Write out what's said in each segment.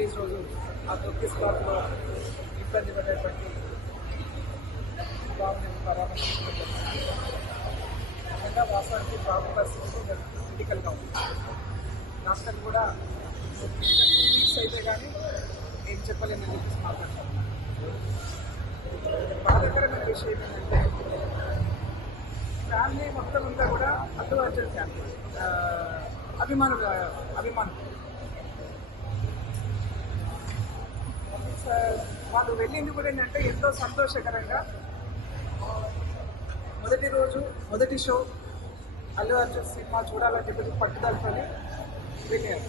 Release రోజు ఆ తొక్కి స్పాట్లో ఇబ్బంది పడేటువంటి బాబుని పరామర్శించడం వాస్తవానికి ప్రాబ్లం పరిస్థితి క్రిటికల్గా ఉంది. డాక్టర్ కూడా టూ వీక్స్ అయితే కానీ నేను చెప్పలేమని చెప్పేసి మాట్లాడతాను బాధాకరమైన విషయం ఏంటంటే ఫ్యామిలీ మొత్తం అంతా కూడా అల్లు అర్జున్ ఫ్యామిలీ అభిమానులు అభిమానులు. వాళ్ళు వెళ్ళింది కూడా ఏంటంటే ఎంతో సంతోషకరంగా. మొదటి రోజు మొదటి షో అల్లు అర్జున్ సినిమా చూడాలని చెప్పేసి పట్టుదలపని వెళ్ళారు.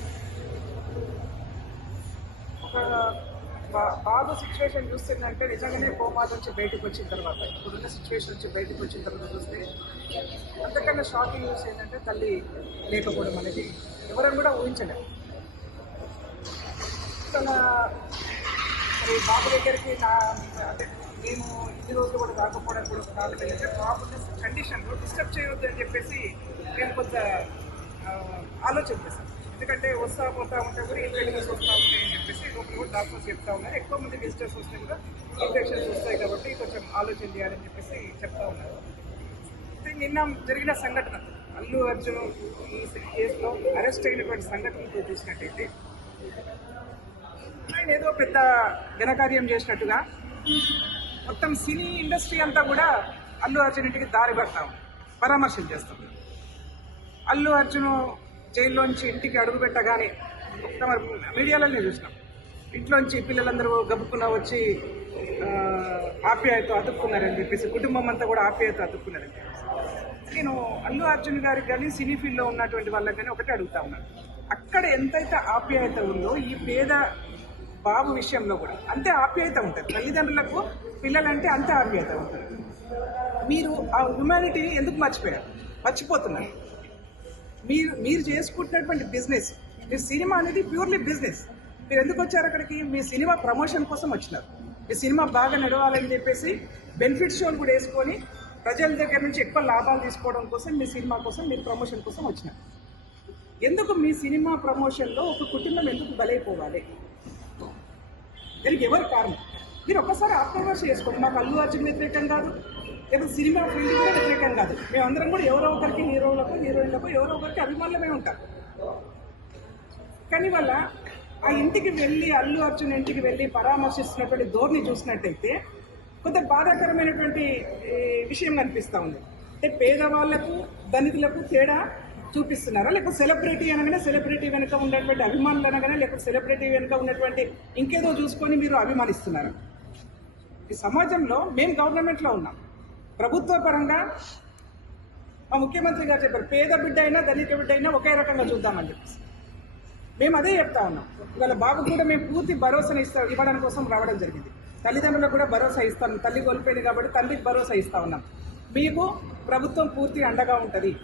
ఒక బా- బాబు సిచ్యువేషన్ చూస్తుందంటే నిజంగానే కోమా నుంచి బయటకు వచ్చిన తర్వాత ఇప్పుడున్న సిచ్యువేషన్ నుంచి బయటకు వచ్చిన తర్వాత చూస్తే అంతకన్నా షాకింగ్ న్యూస్ ఏంటంటే తల్లి లేకపోవడం అనేది. ఎవరైనా కూడా ఊహించలేదు తన మరి బాబు దగ్గరికి నా అంటే నేను ఇన్ని రోజులు కూడా రాకపోవడం కూడా ఒక కారణం ఏంటంటే బాబు కండిషన్లో డిస్టర్బ్ చేయవద్దు అని చెప్పేసి నేను కొంత ఆలోచన చేశాను. ఎందుకంటే వస్తా పోతా ఉంటే కూడా ఇన్ఫెక్షన్స్ వస్తూ ఉంటాయి అని చెప్పేసి లోపల కూడా డాక్టర్స్ చెప్తా ఉన్నారు. ఎక్కువ మంది విజిటర్స్ వస్తే కూడా ఇన్ఫెక్షన్స్ వస్తాయి కాబట్టి కొంచెం ఆలోచన చేయాలని చెప్పేసి చెప్తా ఉన్నారు. అయితే నిన్న జరిగిన సంఘటన అల్లు అర్జున్ ఈ కేసులో అరెస్ట్ అయినటువంటి సంఘటనతో చూసినట్టయితే ఆయన ఏదో పెద్ద ఘనకార్యం చేసినట్టుగా మొత్తం సినీ ఇండస్ట్రీ అంతా కూడా అల్లు అర్జున్ ఇంటికి దారి పడతాం పరామర్శలు చేస్తాం. అల్లు అర్జున్ జైల్లోంచి ఇంటికి అడుగు పెట్టగానే ఒక్క మీడియాలోనే చూసినాం. ఇంట్లోంచి పిల్లలందరూ గబుక్కున వచ్చి ఆప్యాయతో ఆప్యాయత అతుక్కున్నారని చెప్పేసి కుటుంబం అంతా కూడా ఆప్యాయత అతుక్కున్నారని నేను అల్లు అర్జున్ గారికి కానీ సినీ ఫీల్డ్లో ఉన్నటువంటి వాళ్ళకి కానీ ఒకటే అడుగుతా ఉన్నాను. అక్కడ ఎంతైతే ఆప్యాయత ఉందో ఈ పేద బాబు విషయంలో కూడా అంతే ఆప్యాయత ఉంటుంది. తల్లిదండ్రులకు పిల్లలంటే అంతే ఆప్యాయత ఉంటుంది. మీరు ఆ హ్యుమానిటీని ఎందుకు మర్చిపోయారు? మర్చిపోతున్నారు. మీరు మీరు చేసుకుంటున్నటువంటి బిజినెస్ మీరు సినిమా అనేది ప్యూర్లీ బిజినెస్ మీరు ఎందుకు వచ్చారు అక్కడికి? మీ సినిమా ప్రమోషన్ కోసం వచ్చినారు. మీ సినిమా బాగా నడవాలని చెప్పేసి బెనిఫిట్ షోలు కూడా వేసుకొని ప్రజల దగ్గర నుంచి ఎక్కువ లాభాలు తీసుకోవడం కోసం మీ సినిమా కోసం మీరు ప్రమోషన్ కోసం వచ్చినారు. ఎందుకు మీ సినిమా ప్రమోషన్లో ఒక కుటుంబం ఎందుకు బలైపోవాలి? దీనికి ఎవరు కారణం? మీరు ఒక్కసారి ఆత్మవిమర్శ చేసుకోండి. మాకు అల్లు అర్జున్ వ్యతిరేకం కాదు లేదా సినిమా ఫీల్డ్ కూడా వ్యతిరేకం కాదు. మేమందరం కూడా ఎవరో ఒకరికి హీరోలకు హీరోయిన్లకు ఎవరో ఒకరికి అభిమానులమే ఉంటారు కానీ వల్ల ఆ ఇంటికి వెళ్ళి అల్లు అర్జున్ ఇంటికి వెళ్ళి పరామర్శిస్తున్నటువంటి ధోరణి చూసినట్టయితే కొంత బాధాకరమైనటువంటి విషయం కనిపిస్తూ ఉంది. అంటే పేదవాళ్ళకు దళితులకు తేడా చూపిస్తున్నారా? లేకపోతే సెలబ్రిటీ అనగానే సెలబ్రిటీ వెనుక ఉన్నటువంటి అభిమానులు అనగానే లేకపోతే సెలబ్రిటీ వెనుక ఉన్నటువంటి ఇంకేదో చూసుకొని మీరు అభిమానిస్తున్నారు. ఈ సమాజంలో మేము గవర్నమెంట్లో ఉన్నాం. ప్రభుత్వ పరంగా మా ముఖ్యమంత్రి గారు చెప్పారు పేద బిడ్డ అయినా దళిత బిడ్డ అయినా ఒకే రకంగా చూద్దామని చెప్పేసి. మేము అదే చెప్తా ఉన్నాం. ఇవాళ బాబు కూడా మేము పూర్తి భరోసాను ఇస్తా ఇవ్వడం కోసం రావడం జరిగింది. తల్లిదండ్రులకు కూడా భరోసా ఇస్తాను తల్లి కోల్పోయింది కాబట్టి తల్లికి భరోసా ఇస్తా ఉన్నాం. మీకు ప్రభుత్వం పూర్తి అండగా ఉంటుంది.